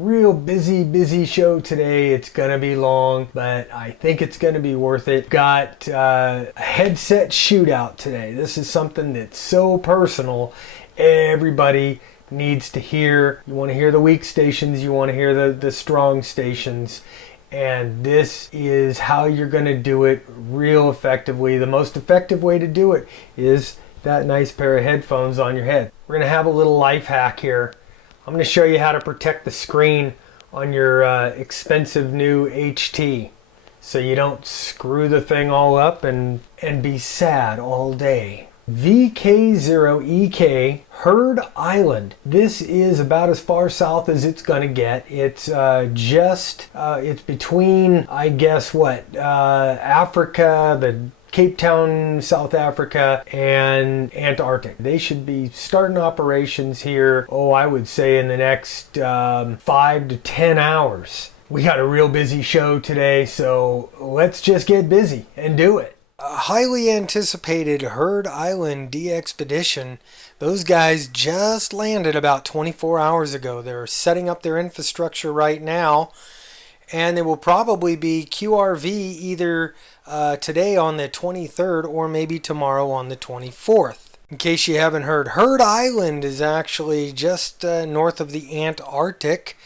Real busy show today. It's gonna be long, but I think it's gonna be worth it. Got a headset shootout today. This is something that's so personal. Everybody needs to hear. You want to hear the weak stations, you want to hear the strong stations, and this is how you're going to do it real effectively. The most effective way to do it is that nice pair of headphones on your head. We're going to have a little life hack here. I'm going to show you how to protect the screen on your expensive new HT so you don't screw the thing all up and be sad all day. VK0EK Heard Island. This is about as far south as it's going to get. It's it's between, I guess, Africa, the Cape Town, South Africa, and Antarctic. They should be starting operations here, I would say in the next 5 to 10 hours. We got a real busy show today, so let's just get busy and do it. A highly anticipated Heard Island DXpedition. Those guys just landed about 24 hours ago. They're setting up their infrastructure right now, and they will probably be QRV either today on the 23rd or maybe tomorrow on the 24th. In case you haven't heard, Heard Island is actually just north of the Antarctic.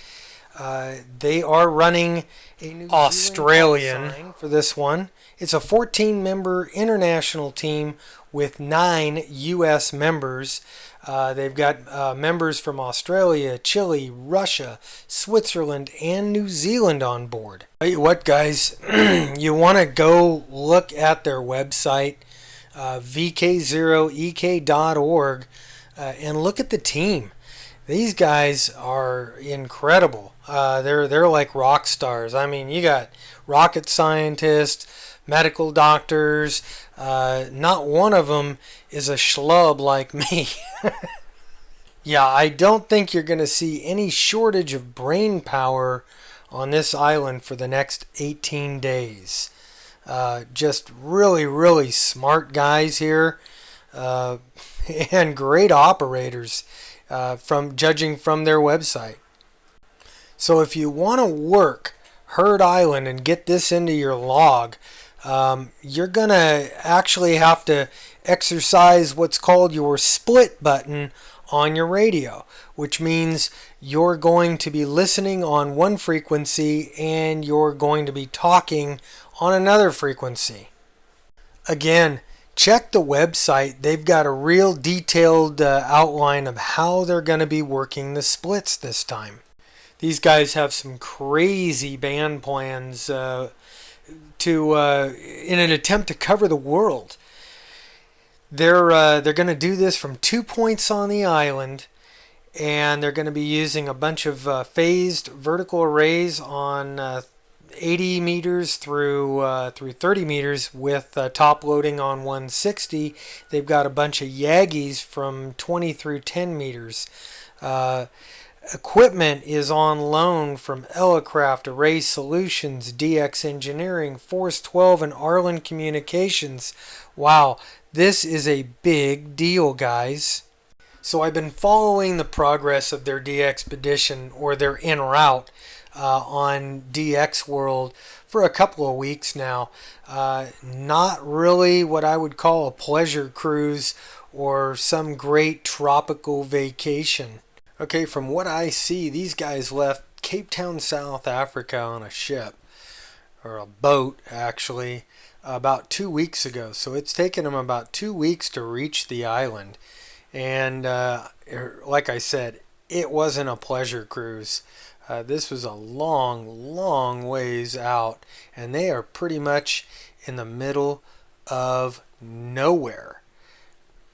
They are running a New Australian sign for this one. It's a 14-member international team with 9 U.S. members. They've got members from Australia, Chile, Russia, Switzerland, and New Zealand on board. Tell you what, guys, you want to go look at their website, vk0ek.org, and look at the team. These guys are incredible. They're like rock stars. I mean, you got rocket scientists, medical doctors. Not one of them is a schlub like me. Yeah, I don't think you're going to see any shortage of brain power on this island for the next 18 days. Just really smart guys here, and great operators, from judging from their website. So if you want to work Heard Island and get this into your log, you're going to actually have to exercise what's called your split button on your radio, which means you're going to be listening on one frequency and you're going to be talking on another frequency. Again, check the website. They've got a real detailed outline of how they're going to be working the splits this time. These guys have some crazy band plans in an attempt to cover the world. They're going to do this from 2 points on the island, and they're going to be using a bunch of phased vertical arrays on 80 meters through 30 meters with top loading on 160. They've got a bunch of Yagis from 20 through 10 meters. Equipment is on loan from Elecraft, Array Solutions, DX Engineering, Force 12, and Arlen Communications. Wow, this is a big deal, guys. So I've been following the progress of their DXpedition, or their en route, on DX World for a couple of weeks now. Not really what I would call a pleasure cruise or some great tropical vacation. Okay, from what I see, these guys left Cape Town, South Africa on a ship, or a boat actually, about 2 weeks ago. So it's taken them about 2 weeks to reach the island. And like I said, it wasn't a pleasure cruise. This was a long ways out, and they are pretty much in the middle of nowhere.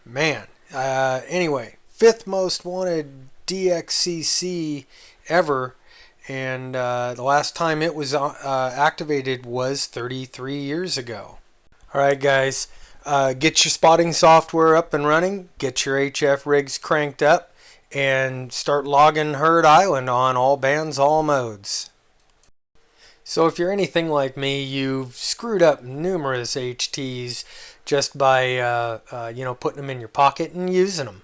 Man, anyway, 5th most wanted DXCC ever, and the last time it was activated was 33 years ago. Alright guys, get your spotting software up and running, get your HF rigs cranked up, and start logging Heard Island on all bands, all modes. So if you're anything like me, you've screwed up numerous HTs just by putting them in your pocket and using them.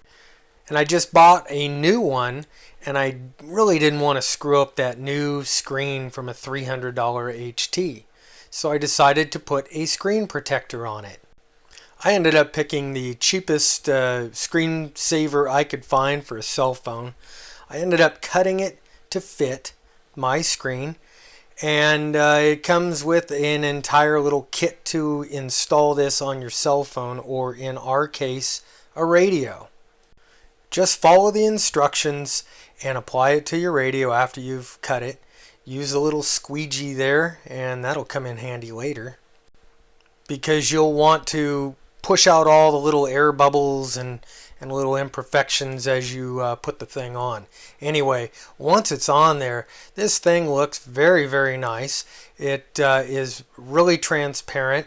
And I just bought a new one, and I really didn't want to screw up that new screen from a $300 HT. So I decided to put a screen protector on it. I ended up picking the cheapest screensaver I could find for a cell phone. I ended up cutting it to fit my screen, and it comes with an entire little kit to install this on your cell phone, or in our case, a radio. Just follow the instructions and apply it to your radio after you've cut it. Use a little squeegee there, and that'll come in handy later, because you'll want to push out all the little air bubbles and little imperfections as you put the thing on. Anyway, once it's on there, this thing looks very, very nice. It is really transparent,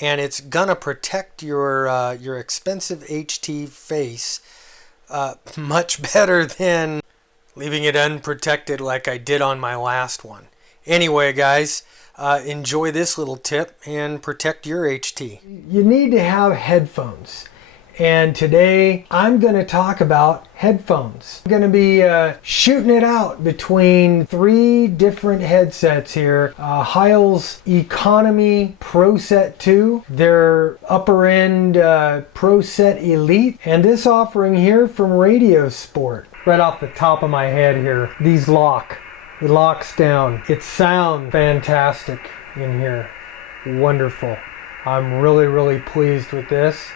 and it's gonna protect your expensive HT face much better than leaving it unprotected like I did on my last one. Anyway, guys, enjoy this little tip and protect your HT. You need to have headphones. And today I'm going to talk about headphones. I'm going to be shooting it out between 3 different headsets here. Heil's Economy Proset 2, their upper end Proset Elite, and this offering here from Radiosport. Right off the top of my head here, these lock. It locks down. It sounds fantastic in here. Wonderful. I'm really, really pleased with this.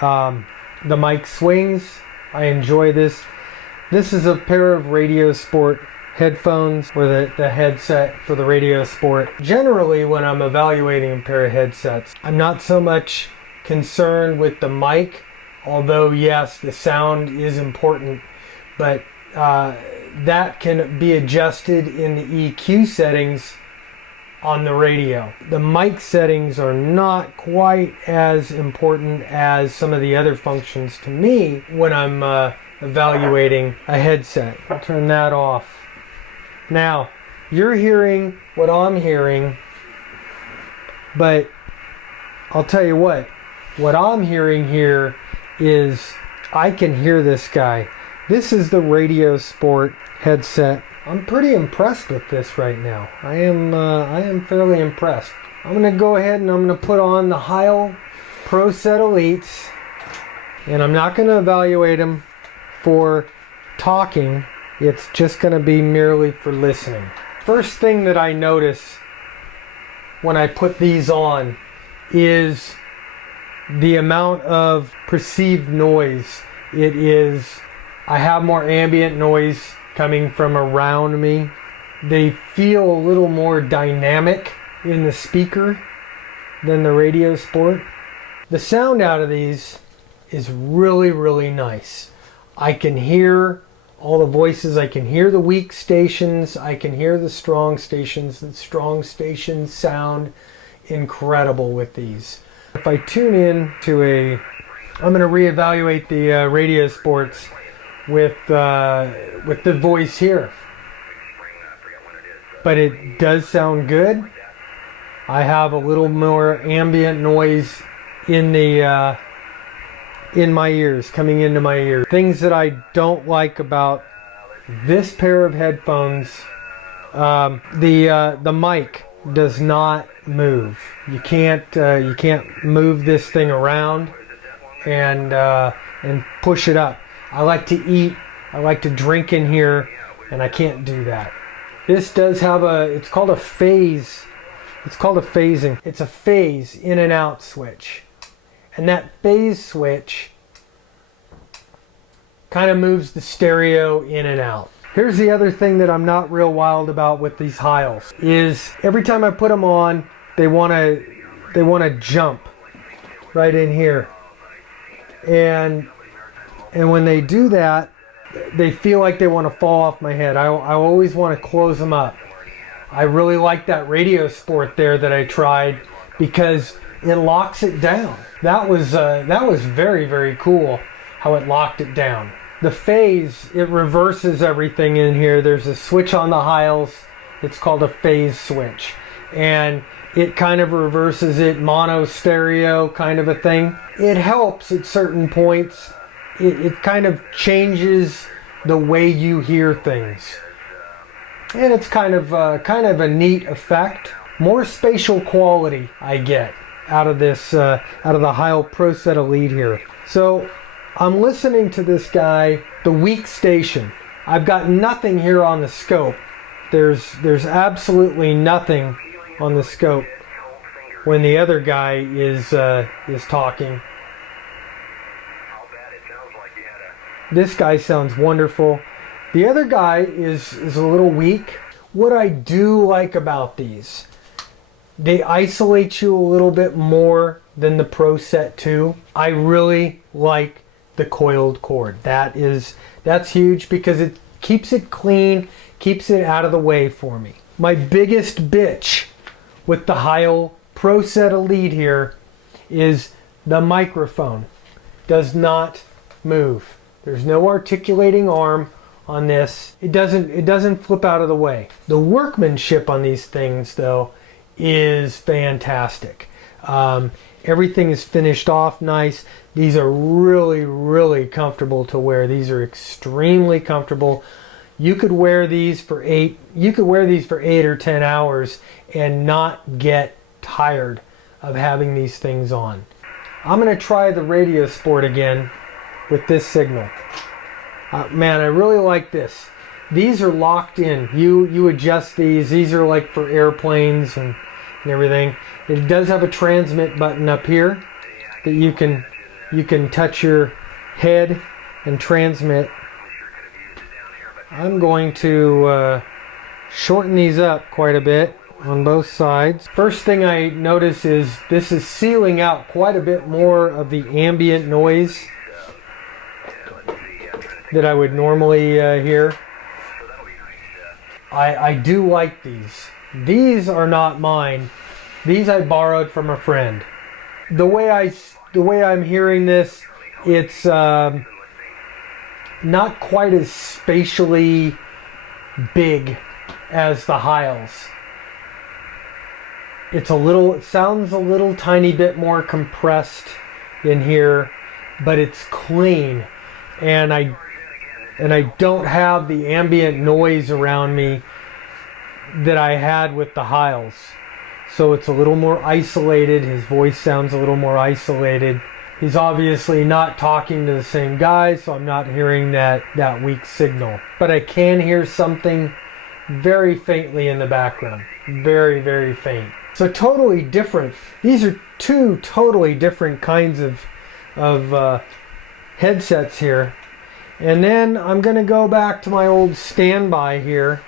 The mic swings. I enjoy this. This is a pair of Radiosport headphones, or the headset for the Radiosport. Generally, when I'm evaluating a pair of headsets, I'm not so much concerned with the mic, although yes, the sound is important, but that can be adjusted in the EQ settings on the radio. The mic settings are not quite as important as some of the other functions to me when I'm evaluating a headset. I'll turn that off. Now, you're hearing what I'm hearing, but I'll tell you what I'm hearing here is I can hear this guy. This is the Radiosport headset. I'm pretty impressed with this right now. I am fairly impressed. I'm going to go ahead and I'm going to put on the Heil Proset Elites, and I'm not going to evaluate them for talking. It's just going to be merely for listening. First thing that I notice when I put these on is the amount of perceived noise. I have more ambient noise coming from around me. They feel a little more dynamic in the speaker than the Radiosport. The sound out of these is really, really nice. I can hear all the voices. I can hear the weak stations. I can hear the strong stations. The strong stations sound incredible with these. If I tune in to I'm going to reevaluate the Radiosports with the voice here, but it does sound good. I have a little more ambient noise in my ears, coming into my ears. Things that I don't like about this pair of headphones: the mic does not move. You can't move this thing around and push it up. I like to eat, I like to drink in here, and I can't do that. This does have it's called a phase. It's called a phasing. It's a phase in and out switch. And that phase switch kind of moves the stereo in and out. Here's the other thing that I'm not real wild about with these Heils, is every time I put them on, they want to jump right in here. And when they do that, they feel like they want to fall off my head. I always want to close them up. I really like that Radiosport there that I tried, because it locks it down. That was very, very cool how it locked it down. The phase, it reverses everything in here. There's a switch on the Heils. It's called a phase switch. And it kind of reverses it, mono stereo kind of a thing. It helps at certain points it kind of changes the way you hear things. And it's kind of a neat effect. More spatial quality I get out of this, out of the Heil Proset Elite here. So I'm listening to this guy, the weak station. I've got nothing here on the scope. There's absolutely nothing on the scope when the other guy is talking. This guy sounds wonderful. The other guy is a little weak. What I do like about these, they isolate you a little bit more than the Proset 2. I really like the coiled cord. That's huge because it keeps it clean, keeps it out of the way for me. My biggest bitch with the Heil Proset Elite here is the microphone does not move. There's no articulating arm on this. It doesn't flip out of the way. The workmanship on these things though is fantastic. Everything is finished off nice. These are really, really comfortable to wear. These are extremely comfortable. You could wear these for 8 or 10 hours and not get tired of having these things on. I'm going to try the Radiosport again with this signal. Man, I really like this. These are locked in. You adjust these. These are like for airplanes and everything. It does have a transmit button up here that you can touch your head and transmit. I'm going to shorten these up quite a bit on both sides. First thing I notice is this is sealing out quite a bit more of the ambient noise that I would normally hear. I do like these. These are not mine. These I borrowed from a friend. The way I'm hearing this, it's not quite as spatially big as the Heils. It sounds a little tiny bit more compressed in here, but it's clean, and I don't have the ambient noise around me that I had with the Heils. So it's a little more isolated. His voice sounds a little more isolated. He's obviously not talking to the same guy, so I'm not hearing that weak signal. But I can hear something very faintly in the background. Very, very faint. So totally different. These are two totally different kinds of headsets here. And then I'm going to go back to my old standby here.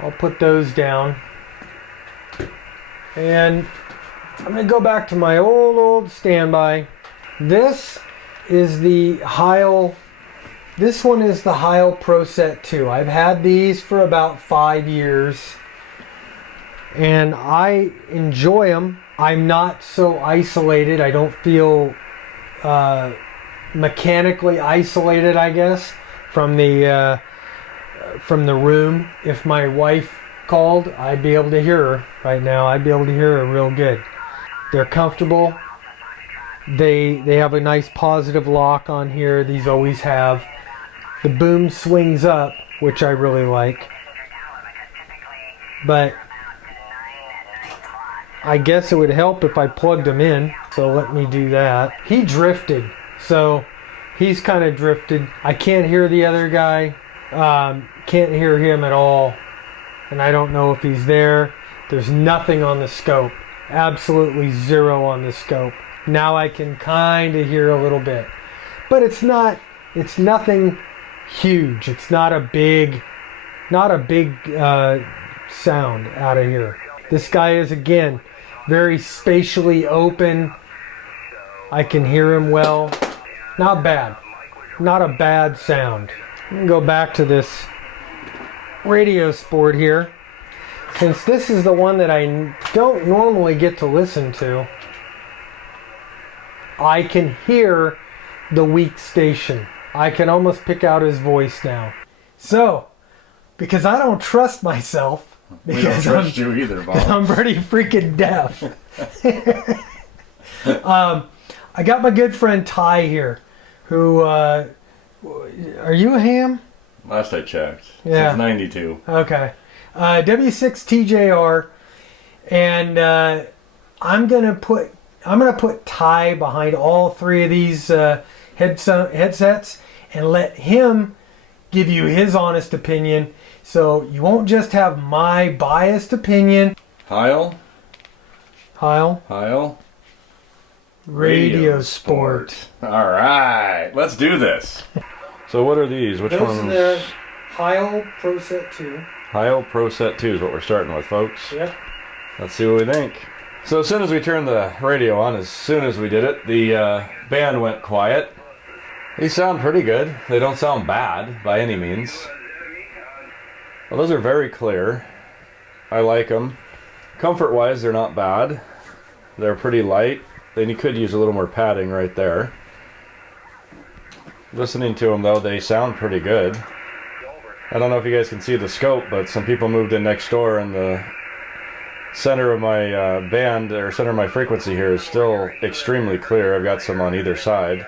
I'll put those down. And I'm going to go back to my old standby. This is the Heil. This one is the Heil Proset 2. I've had these for about 5 years. And I enjoy them. I'm not so isolated. I don't feel mechanically isolated, I guess, from the room. If my wife called, I'd be able to hear her right now. I'd be able to hear her real good. They're comfortable. They have a nice positive lock on here. These always have. The boom swings up, which I really like. But I guess it would help if I plugged them in. So let me do that. He drifted. So he's kind of drifted. I can't hear the other guy. Can't hear him at all. And I don't know if he's there. There's nothing on the scope. Absolutely zero on the scope. Now I can kind of hear a little bit. But it's nothing huge. It's not a big sound out of here. This guy is, again, very spatially open. I can hear him well. Not bad. Not a bad sound. I'm going to go back to this Radiosport here. Since this is the one that I don't normally get to listen to, I can hear the weak station. I can almost pick out his voice now. So, because I don't trust myself, we don't trust you either, Bob. I'm pretty freaking deaf. I got my good friend Ty here, who, are you a ham? Last I checked. Yeah. Since 92. Okay. W6TJR, and I'm gonna put Ty behind all three of these headsets and let him give you his honest opinion. So you won't just have my biased opinion. Heil Radiosport. All right, let's do this. So what are these? Which Those ones? are the Heil Proset 2. Heil Proset 2 is what we're starting with, folks. Yep. Let's see what we think. So as soon as we turned the radio on, as soon as we did it, the band went quiet. These sound pretty good. They don't sound bad by any means. Well, those are very clear. I like them. Comfort-wise, they're not bad. They're pretty light. Then you could use a little more padding right there. Listening to them, though, they sound pretty good. I don't know if you guys can see the scope, but some people moved in next door, and the center of my band, or center of my frequency here, is still extremely clear. I've got some on either side.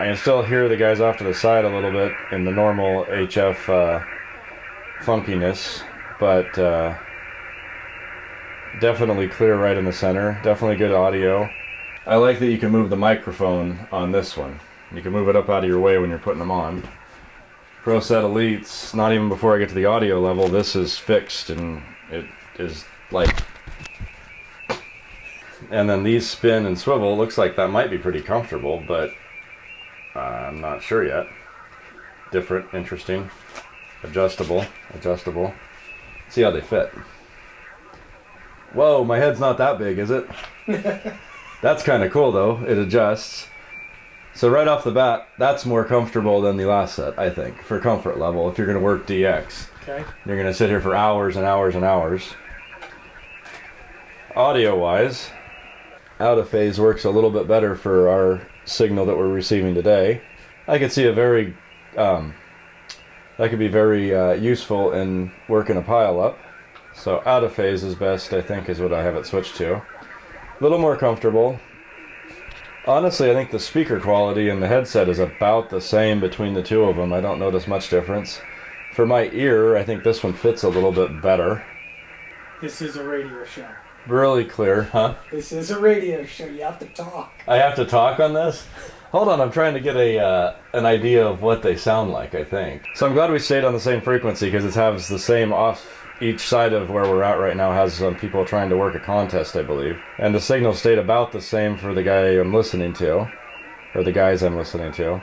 I can still hear the guys off to the side a little bit in the normal HF funkiness, but definitely clear right in the center. Definitely good audio. I like that you can move the microphone on this one. You can move it up out of your way when you're putting them on. Proset Elites, not even before I get to the audio level, this is fixed and it is like... And then these spin and swivel. Looks like that might be pretty comfortable, but I'm not sure yet. Different, interesting, adjustable. See how they fit. Whoa, my head's not that big, is it? That's kind of cool though, it adjusts. So right off the bat, that's more comfortable than the last set, I think, for comfort level, if you're going to work DX. Okay. You're going to sit here for hours and hours and hours. Audio-wise, out of phase works a little bit better for our signal that we're receiving today. I could see a very, that could be very useful in working a pile up. So out of phase is best, I think, is what I have it switched to. A little more comfortable. Honestly, I think the speaker quality in the headset is about the same between the two of them. I don't notice much difference. For my ear, I think this one fits a little bit better. This is a radio show. Really clear, huh? This is a radio show. You have to talk. I have to talk on this? Hold on, I'm trying to get an idea of what they sound like, I think. So I'm glad we stayed on the same frequency because it has the same off. Each side of where we're at right now has some people trying to work a contest, I believe. And the signal stayed about the same for the guy I'm listening to. Or the guys I'm listening to.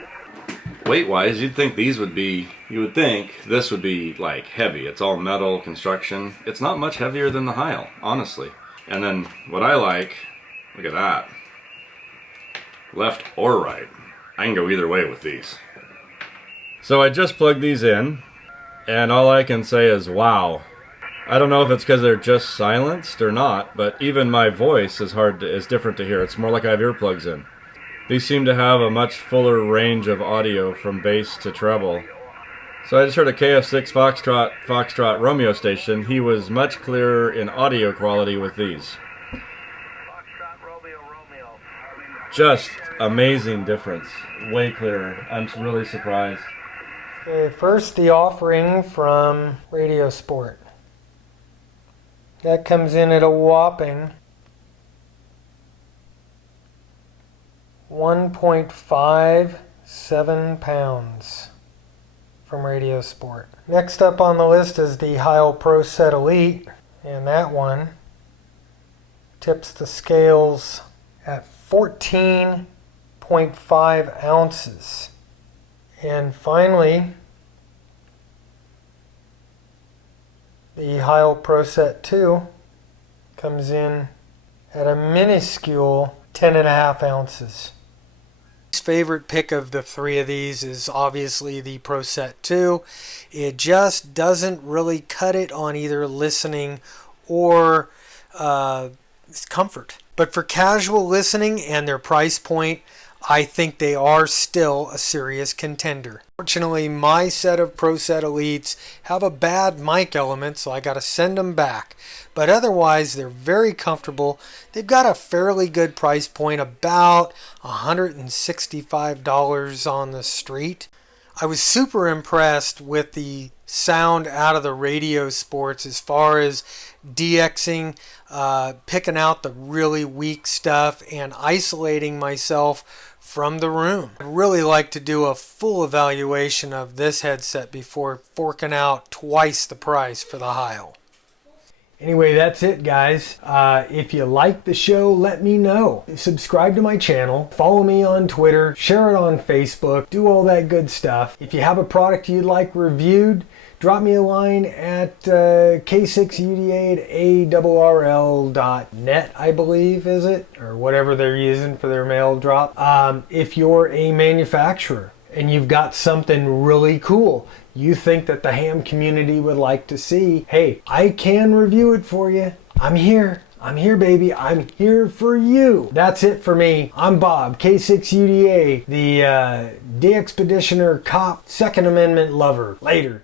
Weight-wise, you would think this would be like heavy. It's all metal construction. It's not much heavier than the Heil, honestly. And then what I like, look at that. Left or right. I can go either way with these. So I just plugged these in, and all I can say is wow. I don't know if it's because they're just silenced or not, but even my voice is different to hear. It's more like I have earplugs in. These seem to have a much fuller range of audio from bass to treble. So I just heard a KF6 Foxtrot Romeo station. He was much clearer in audio quality with these. Just amazing difference. Way clearer. I'm really surprised. Okay, first the offering from Radiosport. That comes in at a whopping 1.57 pounds from Radiosport. Next up on the list is the Heil Proset Elite, and that one tips the scales at 14.5 ounces. And finally, the Heil Proset 2 comes in at a minuscule 10.5 ounces. Favorite pick of the three of these is obviously the Proset 2. It just doesn't really cut it on either listening or comfort. But for casual listening and their price point, I think they are still a serious contender. Fortunately, my set of Proset Elites have a bad mic element, so I got to send them back. But otherwise, they're very comfortable. They've got a fairly good price point, about $165 on the street. I was super impressed with the sound out of the Radiosports as far as DXing, picking out the really weak stuff and isolating myself from the room. I'd really like to do a full evaluation of this headset before forking out twice the price for the Heil. Anyway, that's it, guys. If you like the show, let me know. Subscribe to my channel, follow me on Twitter, share it on Facebook, do all that good stuff. If you have a product you'd like reviewed, drop me a line at K6UDA@ARRL.net, I believe, is it? Or whatever they're using for their mail drop. If you're a manufacturer and you've got something really cool you think that the ham community would like to see, hey, I can review it for you. I'm here. I'm here, baby. I'm here for you. That's it for me. I'm Bob, K6UDA, the DXpeditioner cop, Second Amendment lover. Later.